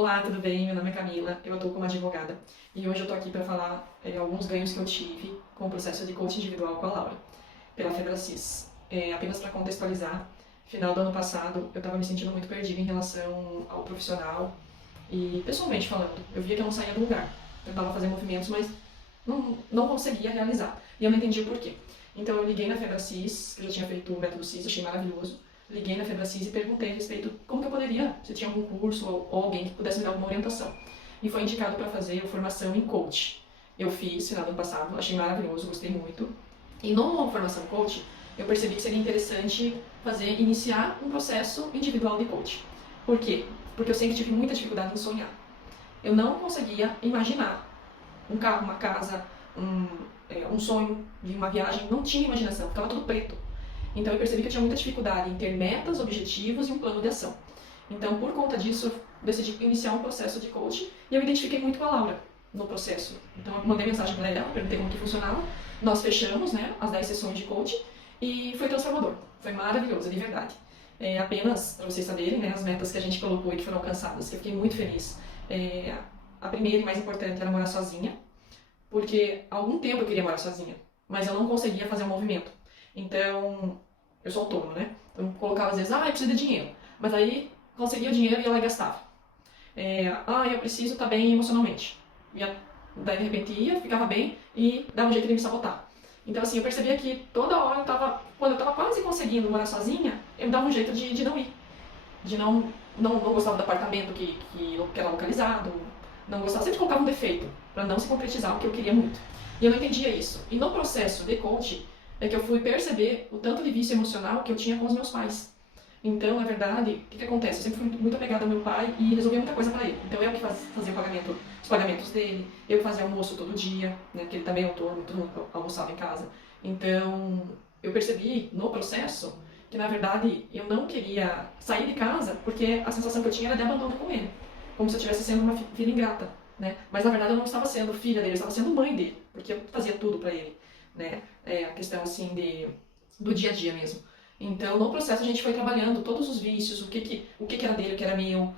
Olá, tudo bem? Meu nome é Camila, eu atuo como advogada e hoje eu tô aqui para falar alguns ganhos que eu tive com o processo de coaching individual com a Laura, pela Febracis. Apenas para contextualizar, final do ano passado eu estava me sentindo muito perdida em relação ao profissional e pessoalmente falando, eu via que eu não saía do lugar. Eu tentava fazer movimentos, mas não conseguia realizar e eu não entendi o porquê. Então eu liguei na Febracis, que eu já tinha feito o método CIS, achei maravilhoso. Liguei na Febracis e perguntei a respeito como que eu poderia, se tinha algum curso ou alguém que pudesse me dar alguma orientação. E foi indicado para fazer a formação em coach. Eu fiz final do ano passado, achei maravilhoso, gostei muito. E na formação coach, eu percebi que seria interessante iniciar um processo individual de coach. Por quê? Porque eu sempre tive muita dificuldade em sonhar. Eu não conseguia imaginar um carro, uma casa, um sonho de uma viagem, não tinha imaginação, ficava tudo preto. Então eu percebi que eu tinha muita dificuldade em ter metas, objetivos e um plano de ação. Então, por conta disso, eu decidi iniciar um processo de coaching e eu me identifiquei muito com a Laura no processo. Então eu mandei mensagem para ela, perguntei como que funcionava, nós fechamos, né, as 10 sessões de coaching e foi transformador, foi maravilhoso, de verdade. Apenas para vocês saberem, né, as metas que a gente colocou e que foram alcançadas, que eu fiquei muito feliz. A primeira e mais importante era morar sozinha, porque há algum tempo eu queria morar sozinha, mas eu não conseguia fazer um movimento. Então, eu sou autônoma, né? Então, eu colocava às vezes, eu preciso de dinheiro. Mas aí, conseguia o dinheiro e ia lá e gastava. Eu preciso estar bem emocionalmente. Daí, de repente, ficava bem e dava um jeito de me sabotar. Então, assim, eu percebia que toda hora quando eu estava quase conseguindo morar sozinha, eu dava um jeito de não ir. De não gostava do apartamento que era localizado, não gostava, sempre colocava um defeito, para não se concretizar o que eu queria muito. E eu não entendia isso. E no processo de coaching, é que eu fui perceber o tanto de vício emocional que eu tinha com os meus pais. Então, na verdade, o que acontece? Eu sempre fui muito apegada ao meu pai e resolvia muita coisa para ele. Então, eu que fazia os pagamentos dele, eu que fazia almoço todo dia, né, porque ele também é autônomo, todo mundo almoçava em casa. Então, eu percebi no processo que, na verdade, eu não queria sair de casa porque a sensação que eu tinha era de abandono com ele. Como se eu estivesse sendo uma filha ingrata, né? Mas, na verdade, eu não estava sendo filha dele, eu estava sendo mãe dele, porque eu fazia tudo para ele. Né? A questão assim do dia a dia mesmo. Então, no processo a gente foi trabalhando todos os vícios, o que era dele, o que era meu,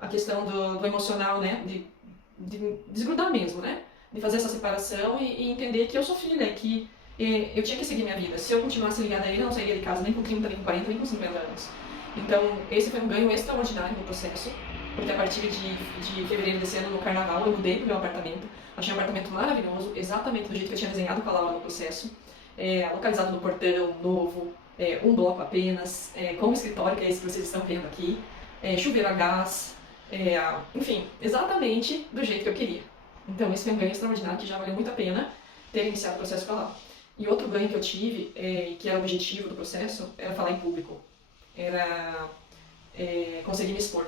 a questão do emocional, né? De desgrudar mesmo, né? De fazer essa separação e entender que eu sou filha, que eu tinha que seguir minha vida. Se eu continuasse ligada a ele, eu não sairia de casa nem com 30, nem com 40, nem com 50 anos. Então, esse foi um ganho extraordinário no processo, porque a partir de fevereiro desse ano, no carnaval, eu mudei pro meu apartamento. Achei um apartamento maravilhoso, exatamente do jeito que eu tinha desenhado com a Laura no processo. Localizado no portão, novo, um bloco apenas, com o escritório, que é esse que vocês estão vendo aqui, chuveiro a gás, enfim, exatamente do jeito que eu queria. Então, esse foi um ganho extraordinário que já valeu muito a pena ter iniciado o processo com a Laura. E outro ganho que eu tive, que era o objetivo do processo, era falar em público. Era conseguir me expor.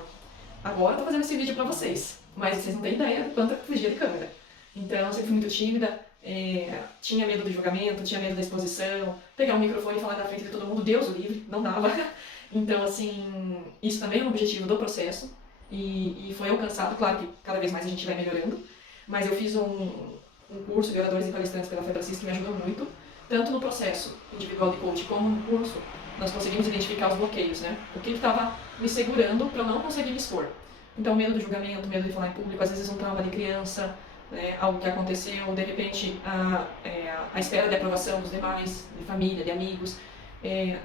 Agora eu tô fazendo esse vídeo pra vocês, mas vocês não têm ideia do quanto eu fugia de câmera. Então eu sempre fui muito tímida, tinha medo do julgamento, tinha medo da exposição, pegar um microfone e falar na frente de todo mundo, Deus o livre, não dava. Então assim, isso também é um objetivo do processo e foi alcançado, claro que cada vez mais a gente vai melhorando, mas eu fiz um curso de oradores e palestrantes pela Febracis que me ajudou muito, tanto no processo individual de coaching como no curso. Nós conseguimos identificar os bloqueios, né? O que estava me segurando para eu não conseguir me expor. Então, medo do julgamento, medo de falar em público, às vezes um trauma de criança, né? Algo que aconteceu, de repente a espera de aprovação dos demais, de família, de amigos.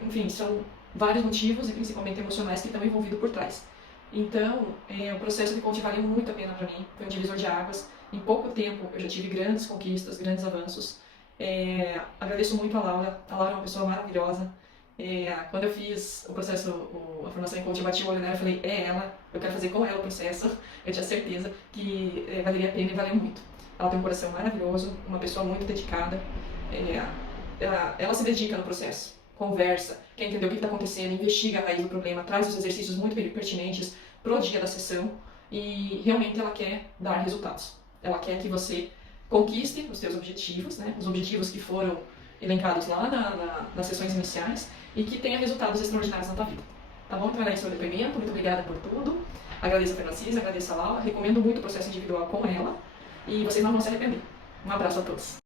Enfim, são vários motivos e principalmente emocionais que estão envolvidos por trás. Então, o processo de coaching valeu muito a pena para mim, foi um divisor de águas. Em pouco tempo eu já tive grandes conquistas, grandes avanços. Agradeço muito a Laura é uma pessoa maravilhosa. Quando eu fiz o processo, a formação em coaching, eu bati o olho nela e falei, é ela, eu quero fazer com ela o processo. Eu tinha certeza que valeria a pena e valeu muito. Ela tem um coração maravilhoso, uma pessoa muito dedicada. Ela se dedica no processo, conversa, quer entender o que está acontecendo, investiga a raiz do problema, traz os exercícios muito pertinentes pro dia da sessão e realmente ela quer dar resultados. Ela quer que você conquiste os seus objetivos, né? Os objetivos que foram elencados lá nas sessões iniciais e que tenha resultados extraordinários na tua vida. Tá bom? Então era esse o meu depoimento, muito obrigada por tudo. Agradeço a Febracis, agradeço a Laura, recomendo muito o processo individual com ela e vocês não vão se arrepender. Um abraço a todos.